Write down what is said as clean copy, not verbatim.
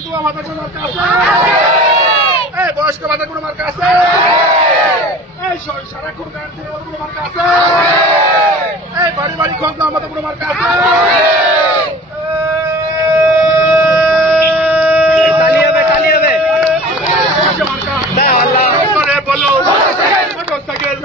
বিধবা ভাতা কোনো মার্কা আছে? এই বয়স্ক ভাতা কোনো মার্কা আছে? এই সারাক্ষণ গান থেকে কোনো মার্কা আছে? এই বাড়ি বাড়ি খোঁজ নেওয়ার মতো কোনো মার্কা আছে? মোটরসাইকেল